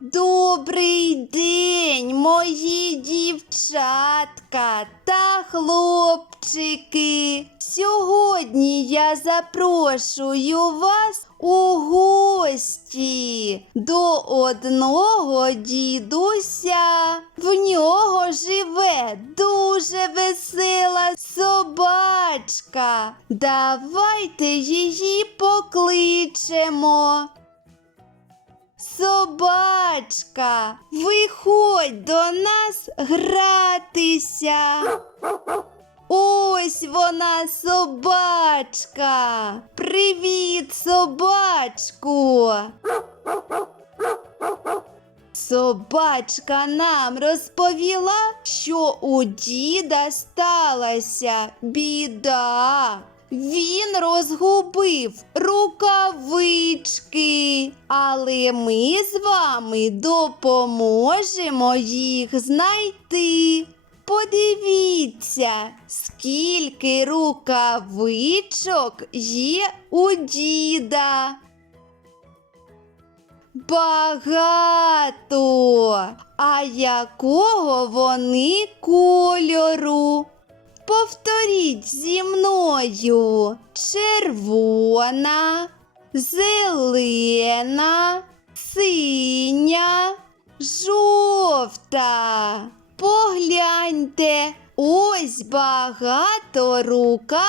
Добрий день, мої дівчатка та хлопчики. Сьогодні я запрошую вас у гості до одного дідуся. В нього живе дуже весела собачка. Давайте її покличемо. Собачка, виходь до нас гратися. Ось вона собачка. Привіт, собачку. Собачка нам розповіла, що у діда сталася біда. Він розгубив рукавички, але ми з вами допоможемо їх знайти. Подивіться, скільки рукавичок є у діда. Багато. А якого вони кольору? Повторіть зі мною червона, зелена, синя, жовта. Погляньте, ось багато рукавичок,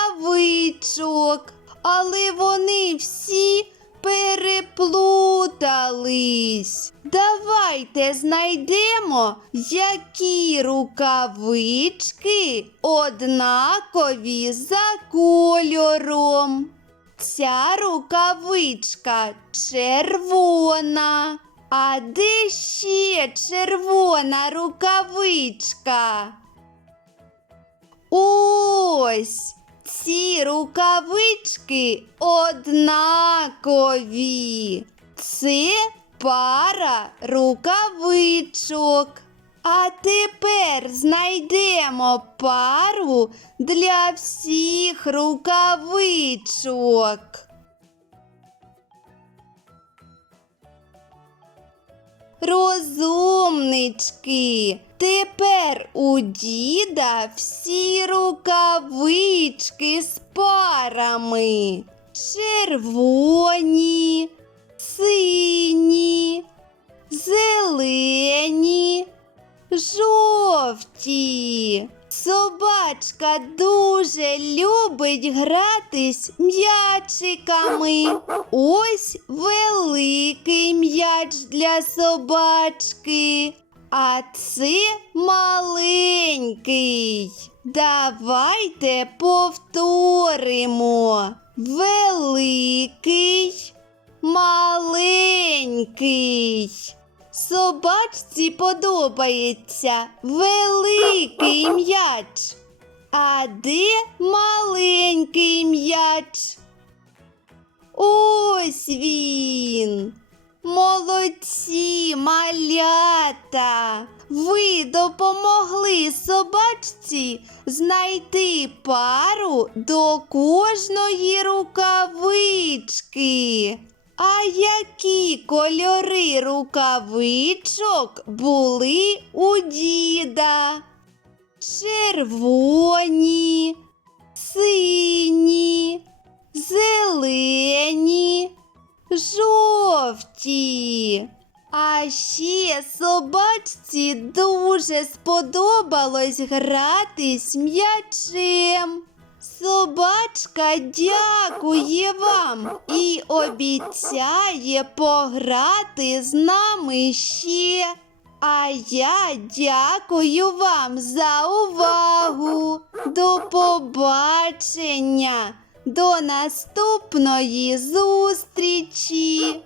але вони всі переплутались. Давайте знайдемо, які рукавички однакові за кольором. Ця рукавичка червона. А де ще червона рукавичка? Ось ці рукавички однакові. Це пара рукавичок. А тепер знайдемо пару для всіх рукавичок. Розумнички. Тепер у діда всі рукавички з парами. Червоні, сині, зелені, жовті. Собачка дуже любить гратись м'ячиками. Ось великий м'яч для собачки. А це маленький. Давайте повторимо. Великий, маленький. Собачці подобається великий м'яч. А де маленький м'яч? Ось він. Молодці, малята! Ви допомогли собачці знайти пару до кожної рукавички. А які кольори рукавичок були у діда? Червоні, сині, зелені, жовті. А ще собачці дуже сподобалось гратись м'ячем. Собачка дякує вам і обіцяє пограти з нами ще. А я дякую вам за увагу. До побачення. До наступної зустрічі.